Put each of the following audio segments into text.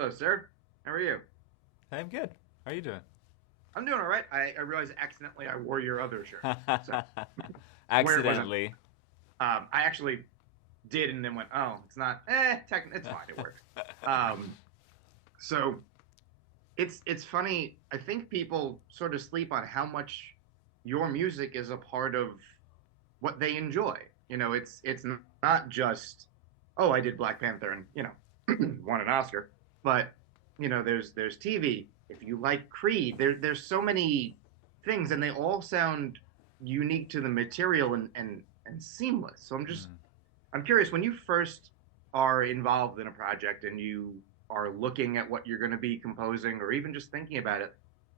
Hello, sir. How are you? I'm good. How are you doing? I'm doing all right. I realized accidentally I wore your other shirt. So I'm aware it wasn't. Accidentally. I actually did and then went, oh, it's not. It's fine. It works. Um, so it's funny. I think people sort of sleep on how much your music is a part of what they enjoy. It's not just, oh, I did Black Panther and won an Oscar, but there's TV. If you like Creed, there's so many things, and they all sound unique to the material and seamless. So Mm. I'm curious when you first are involved in a project and you are looking at what you're going to be composing or even just thinking about it,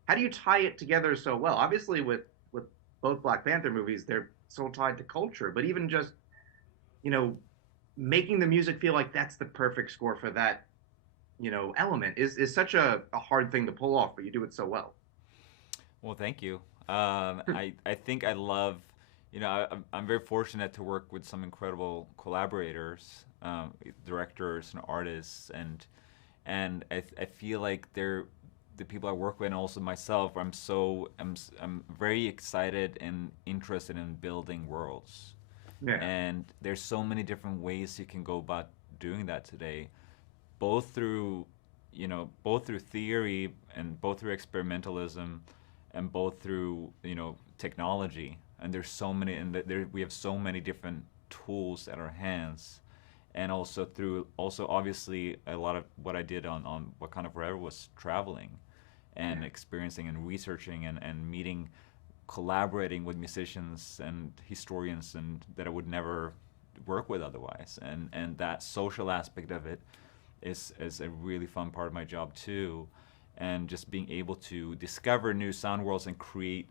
how do you tie it together so well? Obviously, with both Black Panther movies, they're so tied to culture, but even just you know making the music feel like that's the perfect score for that element is such a hard thing to pull off, but you do it so well. Well, thank you. I think I love, I'm very fortunate to work with some incredible collaborators, directors and artists, and I feel like they're the people I work with, and also myself. I'm very excited and interested in building worlds, Yeah, and there's so many different ways you can go about doing that today, both through both through theory and both through experimentalism and both through technology. And there's so many, and there we have so many different tools at our hands. And also through, also obviously, a lot of what I did on Wakanda Forever was traveling and yeah, experiencing and researching and meeting, collaborating with musicians and historians and that I would never work with otherwise. And that social aspect of it is a really fun part of my job too. And just being able to discover new sound worlds and create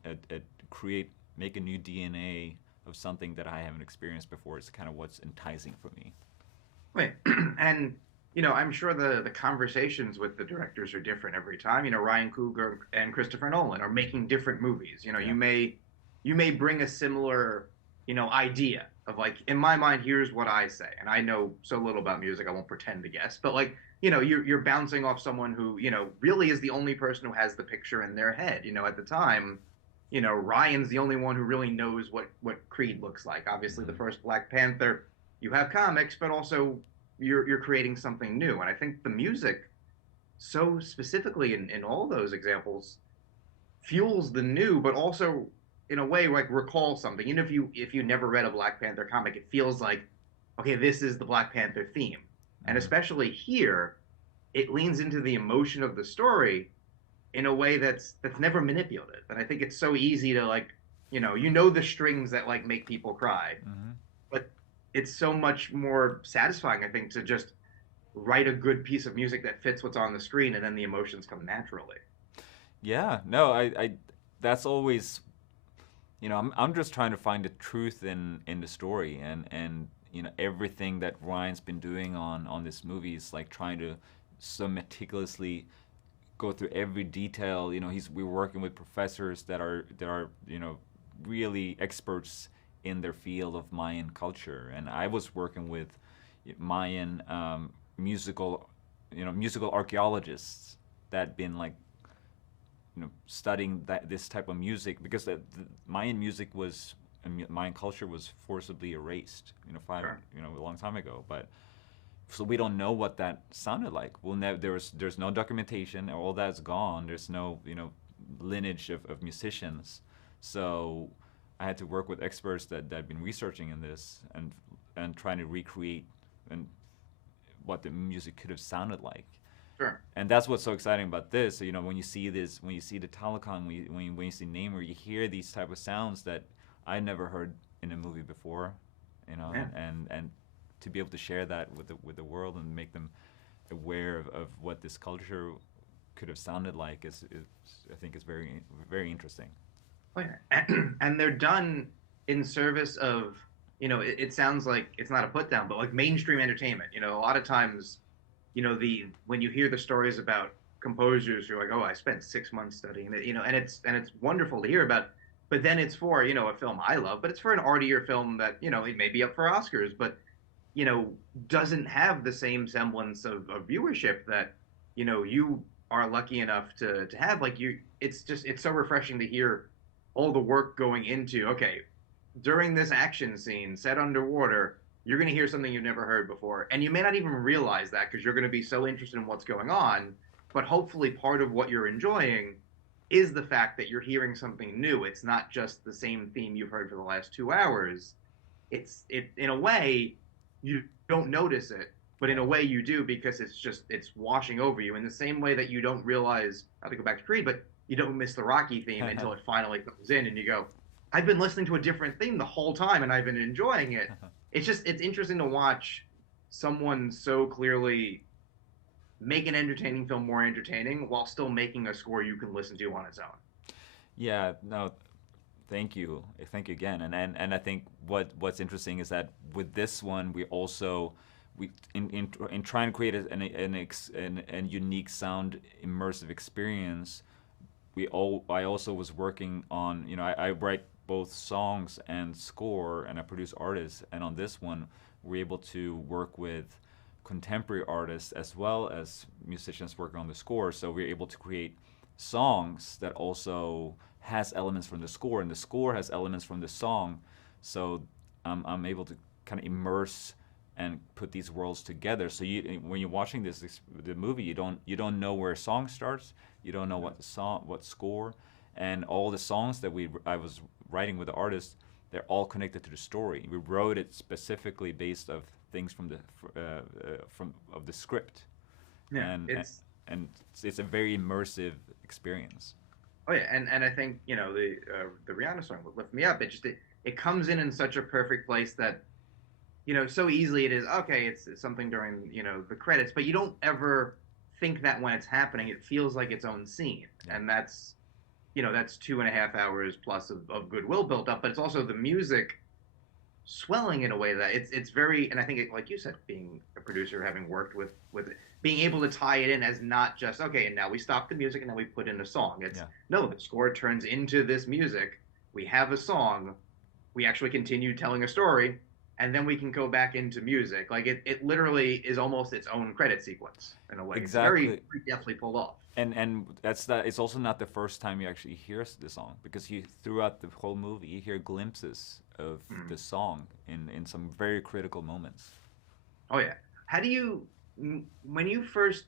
make a new DNA of something that I haven't experienced before is kind of what's enticing for me. wait. And I'm sure the conversations with the directors are different every time. Ryan Coogler and Christopher Nolan are making different movies. Yeah. You may bring a similar idea of, like, in my mind, here's what I say, and I know so little about music I won't pretend to guess, but, like, you're bouncing off someone who really is the only person who has the picture in their head. At the time, Ryan's the only one who really knows what Creed looks like. Obviously, the Hmm. first Black Panther, you have comics, but also you're creating something new. And I think the music, so specifically in all those examples, fuels the new, but also in a way like recall something. Even if you never read a Black Panther comic, it feels like, okay, this is the Black Panther theme. And Hmm. especially here, it leans into the emotion of the story in a way that's never manipulative. And I think it's so easy to, like, the strings that, like, make people cry, Hmm. but it's so much more satisfying, I think, to just write a good piece of music that fits what's on the screen, and then the emotions come naturally. Yeah, no, that's always, I'm just trying to find the truth in the story, and everything that Ryan's been doing on this movie is like trying to so meticulously go through every detail. We're working with professors that are really experts in their field of Mayan culture, and I was working with Mayan musical archaeologists that had been like studying this type of music because the Mayan music was Mayan culture was forcibly erased, Sure. a long time ago. But so we don't know what that sounded like. There's no documentation. All that's gone. There's no lineage of musicians. So I had to work with experts that had been researching in this and trying to recreate and what the music could have sounded like. Sure. And that's what's so exciting about this. So, when you see this, when you see the telecom, when you see Namer, you hear these type of sounds that I never heard in a movie before, Yeah. and to be able to share that with the world and make them aware of what this culture could have sounded like is I think is very very interesting. Oh, yeah. And they're done in service of, it sounds like it's not a put down, but like mainstream entertainment. A lot of times, the when you hear the stories about composers who are like, oh, I spent 6 months studying it, and it's wonderful to hear about. But then it's for, a film I love, but it's for an artier film that, it may be up for Oscars, but, doesn't have the same semblance of viewership that you are lucky enough to have like you. It's so refreshing to hear all the work going into. Okay, during this action scene set underwater, you're going to hear something you've never heard before. And you may not even realize that because you're going to be so interested in what's going on. But hopefully, part of what you're enjoying is the fact that you're hearing something new. It's not just the same theme you've heard for the last 2 hours. In a way, you don't notice it, but in a way you do because it's washing over you in the same way that you don't realize, not to go back to Creed, but you don't miss the Rocky theme until it finally comes in and you go, I've been listening to a different theme the whole time and I've been enjoying it. It's interesting to watch someone so clearly make an entertaining film more entertaining while still making a score you can listen to on its own. Yeah, no, thank you. Thank you again. And I think what's interesting is that with this one, we also in trying to create an unique sound immersive experience, I also was working on, I write both songs and score, and I produce artists, and on this one we're able to work with contemporary artists as well as musicians working on the score, so we're able to create songs that also has elements from the score, and the score has elements from the song. So I'm able to kind of immerse and put these worlds together. So when you're watching the movie, you don't know where a song starts, you don't know what score, and all the songs that I was writing with the artist, they're all connected to the story. We wrote it specifically based of things from the script, Yeah, and it's a very immersive experience. oh yeah, and I think the Rihanna song would lift me up. It comes in such a perfect place that so easily it is okay. It's something during the credits, but you don't ever think that when it's happening, it feels like its own scene, Yeah. and that's 2.5 hours plus of goodwill built up. But it's also the music swelling in a way that it's very, and I think like you said, being a producer, having worked with it, being able to tie it in as not just okay, and now we stop the music and then we put in a song. It's Yeah. no, the score turns into this music. We have a song. We actually continue telling a story, and then we can go back into music. Like it literally is almost its own credit sequence in a way. Exactly. It's very deftly pulled off. And it's also not the first time you actually hear the song, because throughout the whole movie you hear glimpses of the song in some very critical moments. Oh yeah. How do you when you first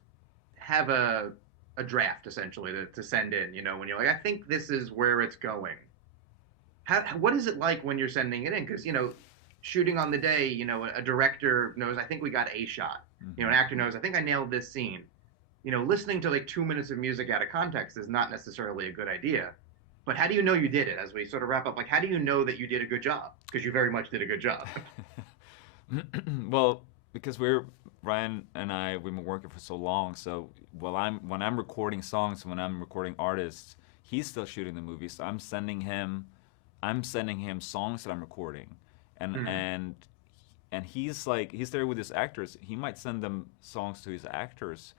have a draft essentially to send in, when you're like, I think this is where it's going. What is it like when you're sending it in? Because shooting on the day, a director knows I think we got a shot. Mm-hmm. An actor knows I think I nailed this scene. Listening to like 2 minutes of music out of context is not necessarily a good idea. But how do you know you did it? As we sort of wrap up, like how do you know that you did a good job? Because you very much did a good job. Well, because Ryan and we've been working for so long. So when I'm recording songs, when I'm recording artists, he's still shooting the movie. So I'm sending him songs that I'm recording, and Mhm. and he's there with his actors. He might send them songs to his actors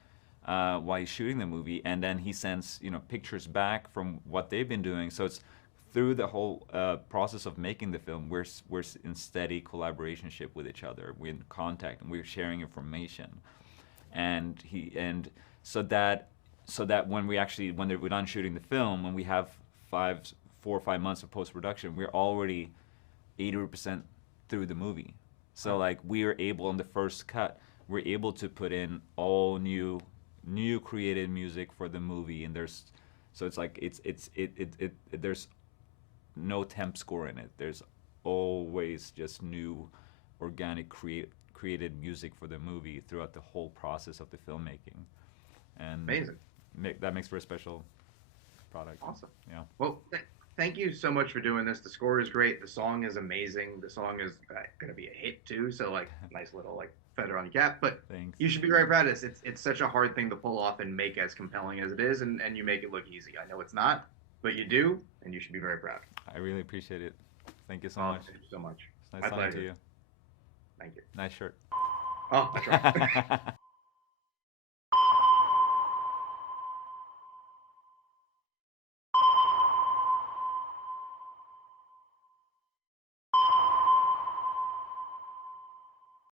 while he's shooting the movie, and then he sends pictures back from what they've been doing. So it's through the whole process of making the film, we're in steady collaborationship with each other. We're in contact and we're sharing information, and so that when we're done shooting the film, when we have 4 or 5 months of post production, we're already 80% through the movie. So like we are able on the first cut, we're able to put in all new created music for the movie, and it's like there's no temp score in it. There's always just new organic created music for the movie throughout the whole process of the filmmaking, and Amazing. that makes for a special product. Awesome. Yeah. Well, thank you so much for doing this. The score is great. The song is amazing. The song is going to be a hit too. So like, nice little like feather on your cap. But Thanks. you should be very proud of this. It's such a hard thing to pull off and make as compelling as it is, and you make it look easy. I know it's not, but you do, and you should be very proud. I really appreciate it. Thank you so Oh, much. thank you so much. It's nice My talking to pleasure. you. Thank you. Nice shirt. Oh, that's right.